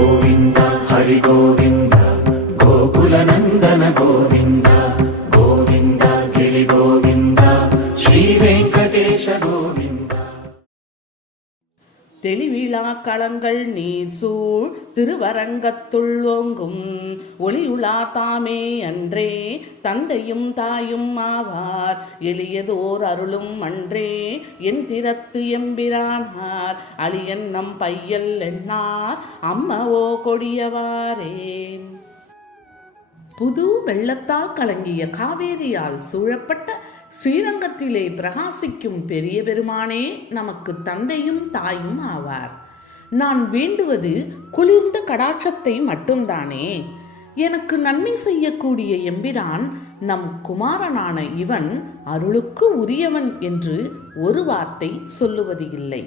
गोविन्द हरि गोविन्द गोकुलनन्दन गोविन्द गोविन्द गिरि गोविन्द श्री वेङ्कटेश गोविन्द. தெளிவிழா களங்கள் நீர் சூழ் திருவரங்கத்துள் ஓங்கும் ஒளியுலா தாமே அன்றே தந்தையும் தாயும் ஆவார் எளியதோர் அருளும் அன்றே என் திறத்து எம்பிரானார் அழியன் நம் பையல் என்னார் அம்மவோ கொடியவாரே. புது வெள்ளத்தால் கலங்கிய காவேரியால் சூழப்பட்ட ஸ்ரீரங்கத்திலே பிரகாசிக்கும் பெரிய பெருமானே நமக்கு தந்தையும் தாயும் ஆவார். நான் வேண்டுவது குளிர்ந்த கடாட்சத்தை மட்டும்தானே. எனக்கு நன்மை செய்யக்கூடிய எம்பிரான் நம் குமாரனான இவன் அருளுக்கு உரியவன் என்று ஒரு வார்த்தை சொல்லுவது இல்லை.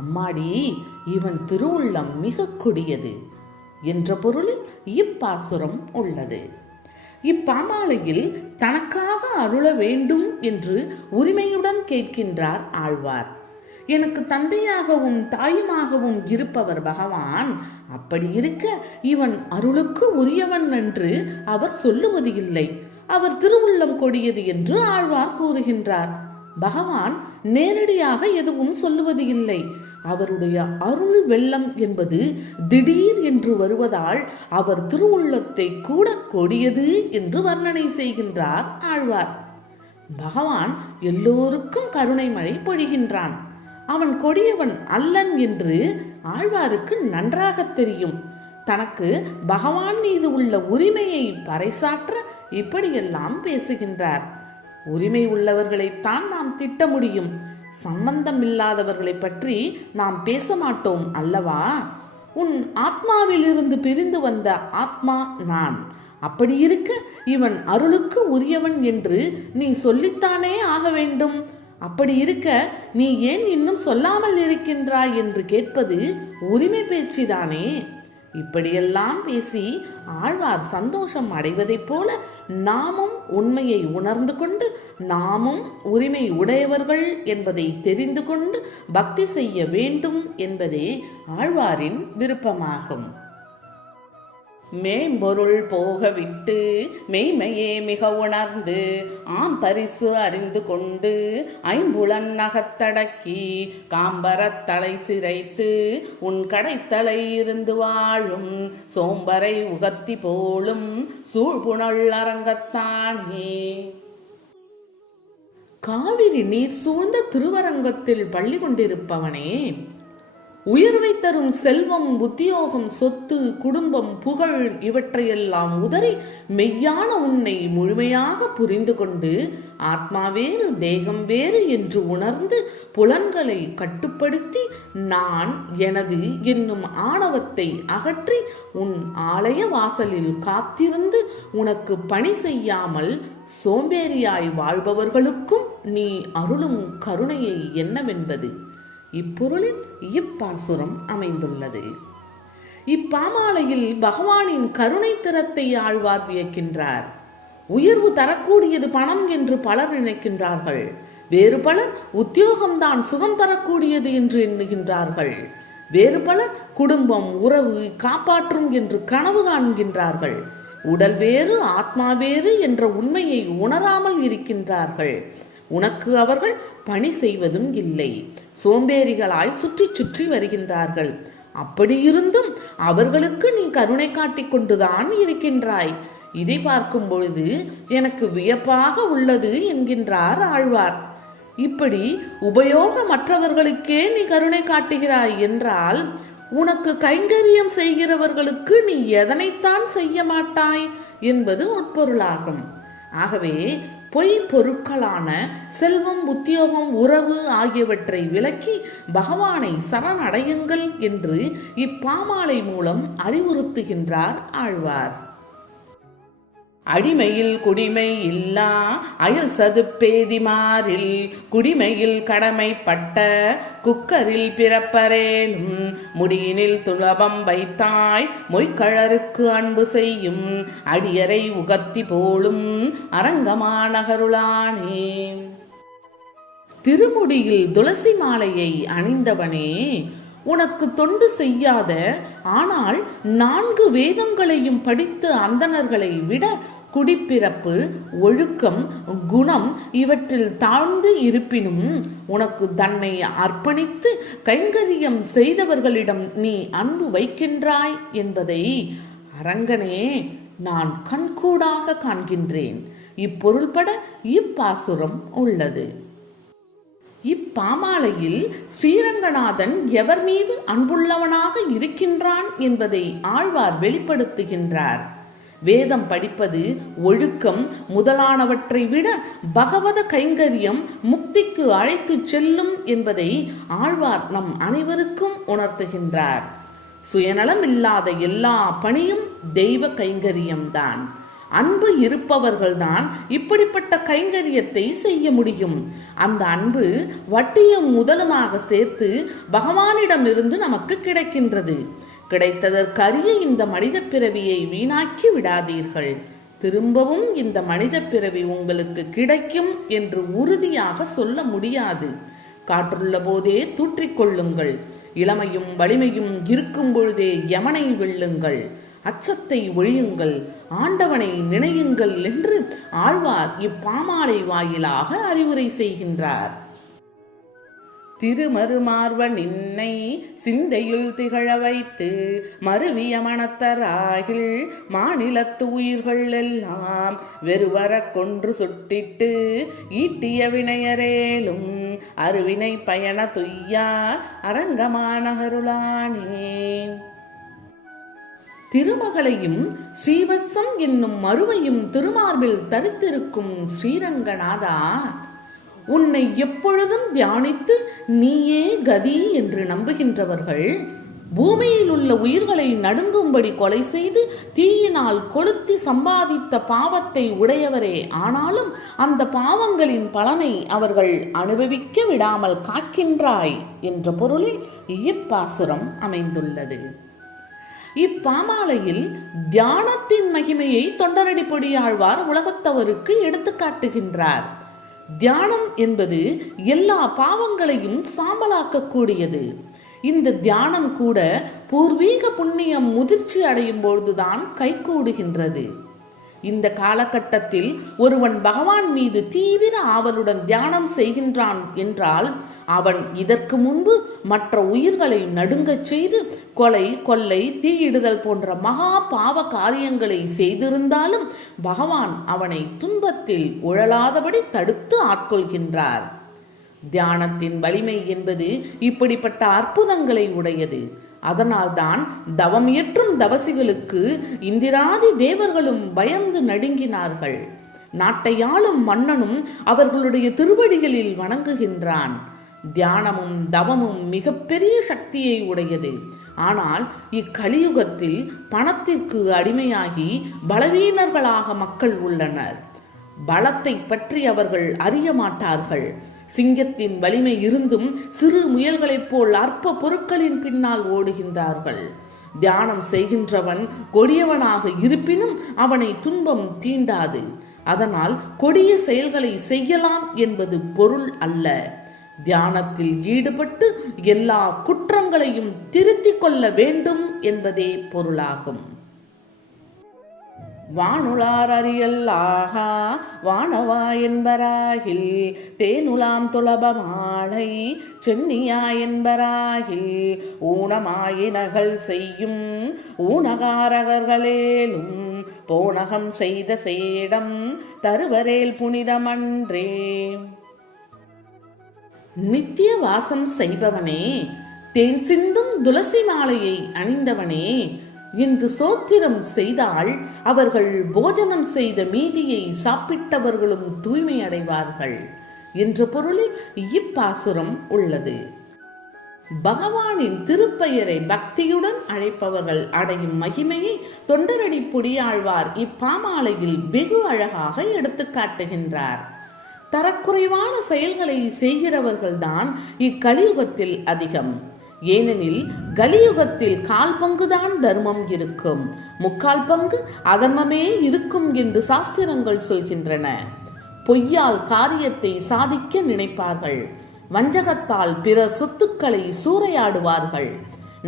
அம்மாடி, இவன் திருவுள்ளம் மிக கொடியது என்ற பொருளில் இப்பாசுரம் உள்ளது. இப்பாமாலையில் தனக்காக அருள வேண்டும் என்று உரிமையுடன் கேட்கின்றார் ஆழ்வார். எனக்கு தந்தையாகவும் தாயுமாகவும் இருப்பவர் பகவான். அப்படி இருக்க இவன் அருளுக்கு உரியவன் என்று அவர் சொல்லுவது இல்லை. அவர் திருவுள்ளம் கொடியது என்று ஆழ்வார் கூறுகின்றார். பகவான் நேரடியாக எதுவும் சொல்லுவது இல்லை. அவருடைய அருள் வெள்ளம் என்பது திடீர் என்று வருவதால் அவர் திருவுள்ளத்தை கூட கொடியது என்று வர்ணனை செய்கின்றார் ஆழ்வார். பகவான் எல்லோருக்கும் கருணை மழை பொழிகின்றான். அவன் கொடியவன் அல்லன் என்று ஆழ்வாருக்கு நன்றாக தெரியும். தனக்கு பகவான் மீது உள்ள உரிமையை பறைசாற்ற இப்படியெல்லாம் பேசுகின்றார். உரிமை உள்ளவர்களைத்தான் நாம் திட்ட முடியும். சம்பந்தமில்லாதவர்களை பற்றி நாம் பேச மாட்டோம் அல்லவா? உன் ஆத்மாவிலிருந்து பிரிந்து வந்த ஆத்மா நான். அப்படி இருக்க இவன் அருளுக்கு உரியவன் என்று நீ சொல்லித்தானே ஆக வேண்டும். அப்படி இருக்க நீ ஏன் இன்னும் சொல்லாமல் இருக்கின்றாய் என்று கேட்பது உரிமை பேச்சுதானே. இப்படியெல்லாம் பேசி ஆழ்வார் சந்தோஷம் அடைவதைப் போல நாமும் உண்மையை உணர்ந்து கொண்டு நாமும் உரிமை உடையவர்கள் என்பதை தெரிந்து கொண்டு பக்தி செய்ய வேண்டும் என்பதே ஆழ்வாரின் விருப்பமாகும். மேம்பொருள் போக விட்டு மெய்மையே மிக உணர்ந்து ஆம் பரிசு அறிந்து கொண்டு ஐம்புலன் நகத்தடக்கி காம்பரத் தலை சிரைத்து உன் கடைத்தலை இருந்து வாழும் சோம்பரை உகத்தி போலும் சூழ்புணல் அரங்கத்தானே. காவிரி நீர் சூழ்ந்த திருவரங்கத்தில் பள்ளி கொண்டிருப்பவனே, உயர்வை தரும் செல்வம், உத்தியோகம், சொத்து, குடும்பம், புகழ் இவற்றையெல்லாம் உதறி மெய்யான உன்னை முழுமையாக புரிந்து கொண்டு ஆத்மா வேறு தேகம் வேறு என்று உணர்ந்து புலன்களை கட்டுப்படுத்தி நான் எனது என்னும் ஆணவத்தை அகற்றி உன் ஆலய வாசலில் காத்திருந்து உனக்கு பணி செய்யாமல் சோம்பேறியாய் வாழ்பவர்களுக்கும் நீ அருளும் கருணையை என்னவென்பது இப்பொருளில் இப்பாசுரம் அமைந்துள்ளது. இப்பாமாலையில் பகவானின் கருணை திறத்தை ஆழ்வார் வியக்கின்றார். உயர்வு தரக்கூடியது பணம் என்று பலர் நினைக்கின்றார்கள். வேறு பலர் உத்தியோகம்தான் சுகம் தரக்கூடியது என்று எண்ணுகின்றார்கள். வேறு பலர் குடும்பம், உறவு காப்பாற்றும் என்று கனவு காண்கின்றார்கள். உடல் வேறு ஆத்மா வேறு என்ற உண்மையை உணராமல் இருக்கின்றார்கள். உனக்கு அவர்கள் பணி செய்வதும் இல்லை. சோம்பேறிகளாய் சுற்றி சுற்றி வருகின்றார்கள். அப்படி இருந்தும் அவர்களுக்கு நீ கருணை காட்டிக் கொண்டுதான் இருக்கின்றாய். இதை பார்க்கும் பொழுது எனக்கு வியப்பாக உள்ளது என்கின்றார் ஆழ்வார். இப்படி உபயோகமற்றவர்களுக்கே நீ கருணை காட்டுகிறாய் என்றால் உனக்கு கைங்கரியம் செய்கிறவர்களுக்கு நீ எதனைத்தான் செய்ய மாட்டாய் என்பது உட்பொருளாகும். ஆகவே பொய் பொருட்களான செல்வம், உத்தியோகம், உறவு ஆகியவற்றை விலக்கி பகவானை சரணடையுங்கள் என்று இப்பாமாலை மூலம் அறிவுறுத்துகின்றார் ஆழ்வார். அடிமையில் குடிமை இல்லா அயல் சதுப்பேதிமாரில் குடிமையில் கடமைப்பட்ட குக்கரில் பிறப்பரேலும் முடியினில் துளபம் வைத்தாய் மொய்கழருக்கு அன்பு செய்யும் அடியரை உகத்தி போலும் அரங்கமானகருளானே. திருமுடியில் துளசி மாலையை அணிந்தவனே, உனக்கு தொண்டு செய்யாத ஆனால் 4 வேதங்களையும் படித்த அந்தணர்களை விட குடிப்பிறப்பு, ஒழுக்கம், குணம் இவற்றில் தாழ்ந்து இருப்பினும் உனக்கு தன்னை அர்ப்பணித்து கைங்கரியம் செய்தவர்களிடம் நீ அன்பு வைக்கின்றாய் என்பதை அரங்கனே நான் கண்கூடாக காண்கின்றேன். இப்பொருள்பட இப்பாசுரம் உள்ளது. இப்பாமாலையில் ஸ்ரீரங்கநாதன் எவர் மீது அன்புள்ளவனாக இருக்கின்றான் என்பதை ஆழ்வார் வெளிப்படுத்துகின்றார். வேதம் படிப்பது, ஒழுக்கம் முதலானவற்றை விட பகவத கைங்கரியம் முக்திக்கு அழைத்து செல்லும் என்பதை ஆழ்வார் நம் அனைவருக்கும் உணர்த்துகின்றார். சுயநலம் இல்லாத எல்லா பணியும் தெய்வ கைங்கரியம்தான். அன்பு இருப்பவர்கள்தான் இப்படிப்பட்ட கைங்கரியத்தை செய்ய முடியும். அந்த அன்பு வட்டியும் முதலுமாக சேர்த்து பகவானிடமிருந்து நமக்கு கிடைக்கின்றது. கிடைத்ததற்கரிய இந்த மனித பிறவியை வீணாக்கி விடாதீர்கள். திரும்பவும் இந்த மனித பிறவி உங்களுக்கு கிடைக்கும் என்று உறுதியாக சொல்ல முடியாது. காற்றுள்ள போதே தூற்றிக்கொள்ளுங்கள். இளமையும் வலிமையும் இருக்கும் பொழுதே யமனை வெல்லுங்கள். அச்சத்தை ஒழியுங்கள், ஆண்டவனை நினையுங்கள் என்று ஆழ்வார் இப்பாமாலை வாயிலாக அறிவுரை செய்கின்றார். திருமருமார்வ நின்னை சிந்தையுள் திகழ வைத்து மருவிய மனத்தராகில் மாநிலத்து உயிர்கள் எல்லாம் வெறுவர கொன்று சுட்டிட்டு ஈட்டிய வினையரேலும் அருவினை பயண துய்யார் அரங்கமானகருளானே. திருமகளையும் ஸ்ரீவத்சம் என்னும் மருவையும் திருமார்பில் தரித்திருக்கும் ஸ்ரீரங்கநாதா, உன்னை எப்பொழுதும் தியானித்து நீயே கதி என்று நம்புகின்றவர்கள் பூமியில் உள்ள உயிர்களை நடுங்கும்படி கொலை செய்து தீயினால் கொளுத்தி சம்பாதித்த பாவத்தை உடையவரே. ஆனாலும் அந்த பாவங்களின் பலனை அவர்கள் அனுபவிக்க விடாமல் காக்கின்றாய் என்ற பொருளில் இப்பாசுரம் அமைந்துள்ளது. இப்பாமாலையில் தியானத்தின் மகிமையை தொண்டரடி பொடியாழ்வார் உலகத்தவருக்கு எடுத்து காட்டுகின்றார். தியானம் என்பது எல்லா பாவங்களையும் சாம்பலாக்கக்கூடியது. இந்த தியானம் கூட பூர்வீக புண்ணியம் முதிர்ச்சி அடையும் பொழுதுதான் கைகூடுகின்றது. இந்த காலகட்டத்தில் ஒருவன் பகவான் மீது தீவிர ஆவலுடன் தியானம் செய்கின்றான் என்றால் அவன் இதற்கு முன்பு மற்ற உயிர்களை நடுங்கச் செய்து கொலை, கொள்ளை, தீயிடுதல் போன்ற மகா பாவ காரியங்களை செய்திருந்தாலும் பகவான் அவனை துன்பத்தில் உழலாதபடி தடுத்து ஆட்கொள்கின்றார். தியானத்தின் வலிமை என்பது இப்படிப்பட்ட அற்புதங்களை உடையது. அதனால்தான் தவம் இயற்றும் தவசிகளுக்கு இந்திராதி தேவர்களும் பயந்து நடுங்கினார்கள். நாட்டை ஆளும் மன்னனும் அவர்களுடைய திருவடிகளில் வணங்குகின்றான். தியானமும் தவமும் மிகப்பெரிய சக்தியை உடையது. ஆனால் இக்கலியுகத்தில் பணத்திற்கு அடிமையாகி பலவீனர்களாக மக்கள் உள்ளனர். பலத்தை பற்றி அவர்கள் அறிய மாட்டார்கள். சிங்கத்தின் வலிமை இருந்தும் சிறு முயல்களைப் போல் அற்ப பொருட்களின் பின்னால் ஓடுகின்றார்கள். தியானம் செய்கின்றவன் கொடியவனாக இருப்பினும் அவனை துன்பம் தீண்டாது. அதனால் கொடிய செயல்களை செய்யலாம் என்பது பொருள் அல்ல. தியானத்தில் ஈடுபட்டு எல்லா குற்றங்களையும் திருத்திக் கொள்ள வேண்டும் என்பதே பொருளாகும். வானுளார் அறியல்லாகா வானவா என்பராகில் தேனுலாம் துளபமாலை சென்னியா என்பராகில் ஊனமாயினகள் செய்யும் ஊனகாரகர்களேலும் போனகம் செய்த சேடம் தருவரேல் புனிதமன்றே. நித்திய வாசம் செய்பவனே, தேன் சிந்தும் துளசி மாலையை அணிந்தவனே என்று சோத்திரம் செய்தால் அவர்கள் போஜனம் செய்த மீதியை சாப்பிட்டவர்களும் தூய்மை அடைவார்கள் என்ற பொருளில் இப்பாசுரம் உள்ளது. பகவானின் திருப்பெயரை பக்தியுடன் அழைப்பவர்கள் அடையும் மகிமையை தொண்டரடி பொடியாழ்வார் இப்பாமாலையில் வெகு அழகாக எடுத்து காட்டுகின்றார். தரக்குறைவான செயல்களை செய்கிறவர்கள்தான் இக்கலியுகத்தில் அதிகம். ஏனெனில் கலியுகத்தில் 1/4 பங்குதான் தர்மம் இருக்கும், 3/4 பங்கு அதர்மமே இருக்கும் என்று சாஸ்திரங்கள் சொல்கின்றன. பொய்யால் காரியத்தை சாதிக்க நினைப்பார்கள். வஞ்சகத்தால் பிறர் சொத்துக்களை சூறையாடுவார்கள்.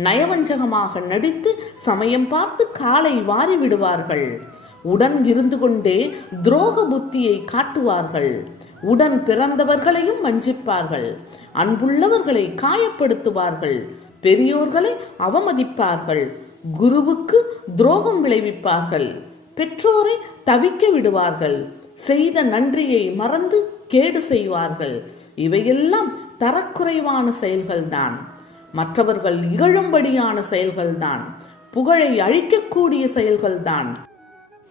நயவஞ்சகமாக நடித்து சமயம் பார்த்து காலை வாரி விடுவார்கள். உடன் இருந்து கொண்டே துரோக புத்தியை காட்டுவார்கள். உடன் பிறந்தவர்களையும் வஞ்சிப்பார்கள். அன்புள்ளவர்களை காயப்படுத்துவார்கள். பெரியோர்களை அவமதிப்பார்கள். குருவுக்கு துரோகம் விளைவிப்பார்கள். பெற்றோரை தவிக்க விடுவார்கள். செய்த நன்றியை மறந்து கேடு செய்வார்கள். இவையெல்லாம் தரக்குறைவான செயல்கள்தான். மற்றவர்கள் இகழும்படியான செயல்கள்தான். புகழை அழிக்கக்கூடிய செயல்கள்தான்.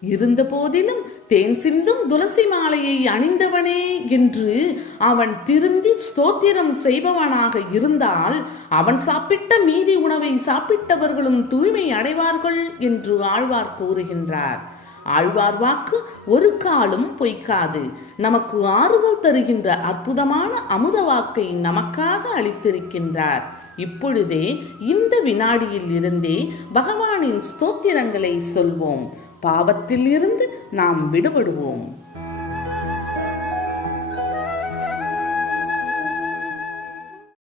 இருந்த போதிலும் தேன் சிந்தும் துளசி மாலையை அணிந்தவனே என்று அவன் திருந்தி ஸ்தோத்திரம் செய்பவனாக இருந்தால் அவன் சாப்பிட்ட மீதி உணவை சாப்பிட்டவர்களும் தூய்மை அடைவார்கள் என்று ஆழ்வார் கூறுகின்றார். ஆழ்வார் வாக்கு ஒரு காலும் பொய்க்காது. நமக்கு ஆறுதல் தருகின்ற அற்புதமான அமுத வாக்கை நமக்காக அளித்திருக்கின்றார். இப்பொழுதே இந்த வினாடியில் இருந்தே பகவானின் ஸ்தோத்திரங்களை சொல்வோம். பாவத்தில் இருந்து நாம் விடுபடுவோம்.